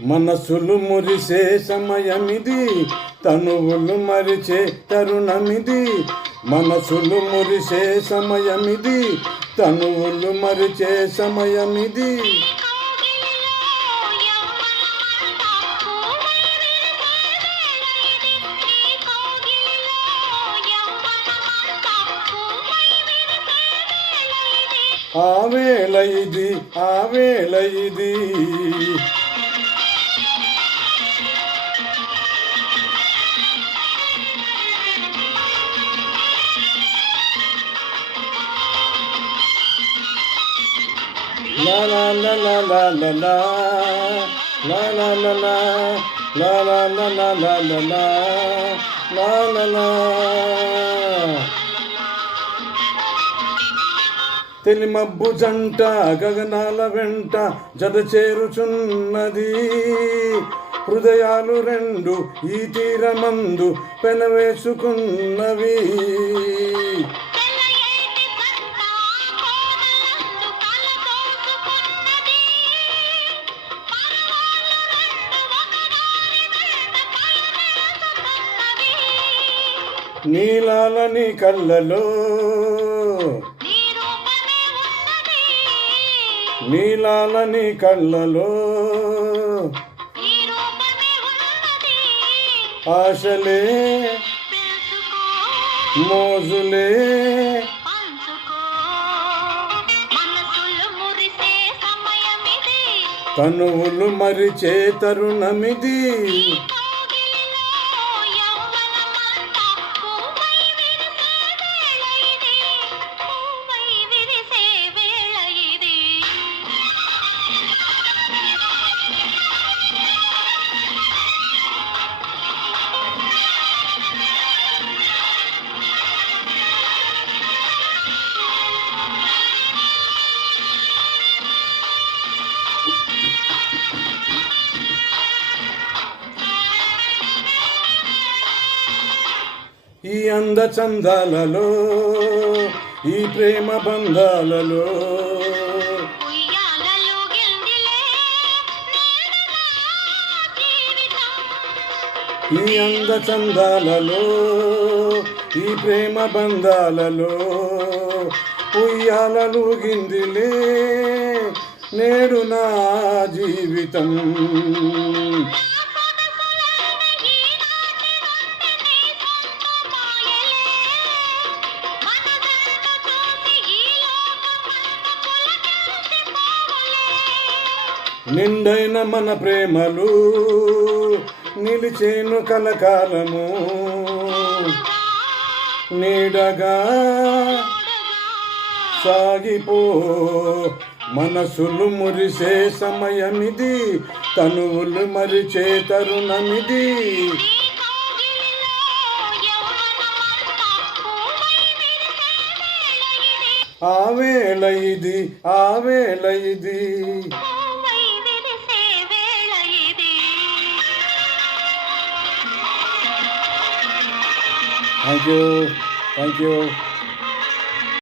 మనసులు మురిసే సమయమిది, తనువులు మరిచే తరుణమిది. మనసులు మురిసే సమయమిది, తనువులు మరిచే సమయమిది. ఆవేళ ఇది, ఆవేళ ఇది. La la la la la la la la la la la la la la la la la la la la. తెలిమబ్బు జంట గగనాల వెంట జత చేరుచున్నది. హృదయాలు రెండు ఈ తీరమందు పెనవేసుకున్నవి. నీలాలని కళ్ళలో, నీలాలని కళ్ళలో ఆశలే మోజులే. తనువులు మరిచే తరుణమిది. ఈ అంద చందాలలో, ఈ ప్రేమ బంధాలలో, ఈ అంద చందాలలో, ఈ ప్రేమ బంధాలలో ఉయ్యాలలుగిందిలే నేడు నా జీవితం. నిండైన మన ప్రేమలు నిలిచేను కలకాలము. నీడగా సాగిపో మనసులు మురిసే సమయమిది, తనువులు మరిచే తరుణమిది. ఆవేళ ఇది, ఆవేళ ఇది. Thank you. Thank you.